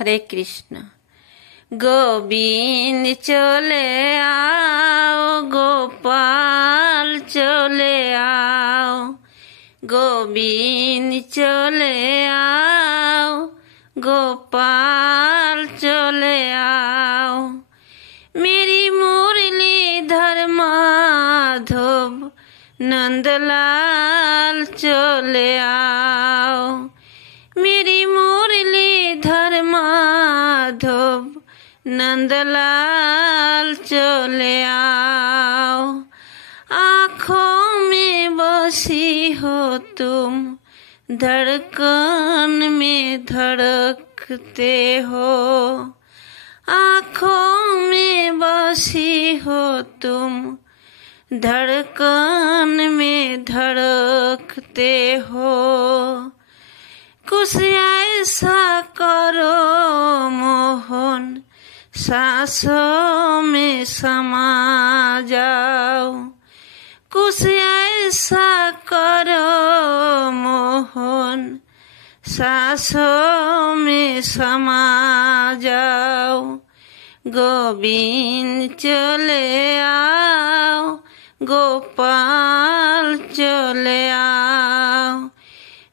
हरे कृष्ण। गोविंद चले आओ, गोपाल चले आओ, गोविंद चले आओ, गोपाल चले आओ। मेरी मुरलीधर माधव नंदलाल चले आओ, मेरी मुरलीधर माधव नंदलाल चले आओ। आँखों में बसी हो तुम, धड़कन में धड़कते हो। आँखों में बसी हो तुम, धड़कन में धड़कते हो। कुछ ऐसा करो मोहन, सांसों में समा जाओ। कुछ ऐसा करो मोहन, सांसों में समा जाओ। गोविंद चले आओ, गोपाल चले आओ,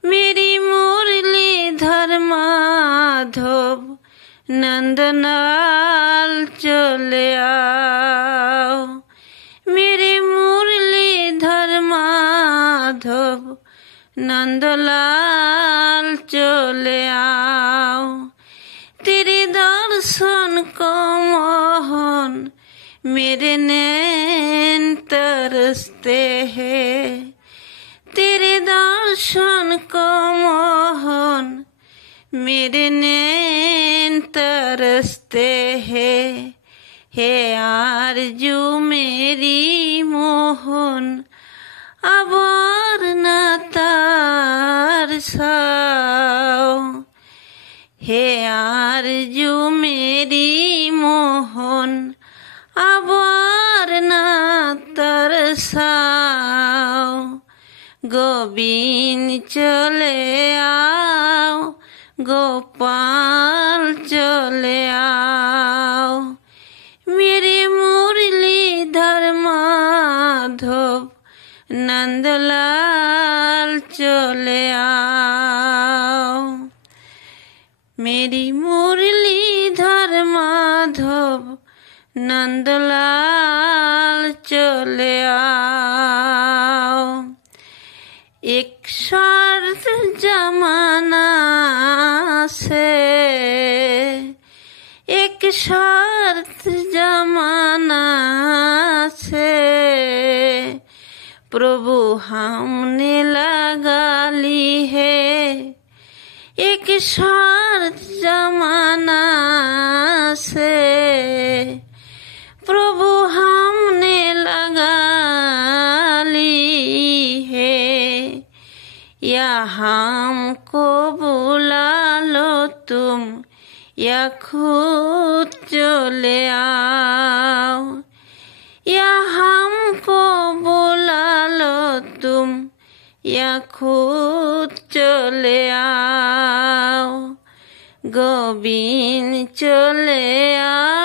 मेरी मुरलीधर माधव नंदलाल चले आओ, मेरे मुरलीधर माधव नंदलाल चले आओ। तेरे दर्शन को मोहन मेरे नैन तरसते हैं। तेरे दर्शन को मोहन मेरे नैन तरसते हैं। हे आरज़ू मेरी मोहन, अब और न तरसाओ। हे आरज़ू मेरी मोहन, अब और न तरसाओ। गोविंद चले आओ, गोपाल चले आओ, मेरे मुरलीधर माधव नंदलाल चले आओ। मेरी मुरलीधर माधव नंदलाल चले आओ। एक शर्त जमाना से, एक शर्त जमाना से, प्रभु हमने लगा ली है। एक शर्त जमाना से, प्रभु हमने लगा ली है। या हमको बुला लो तुम, या खुद चले आओ। या हमको बुला लो तुम, या खुद चले आओ। गोविंद चले आओ,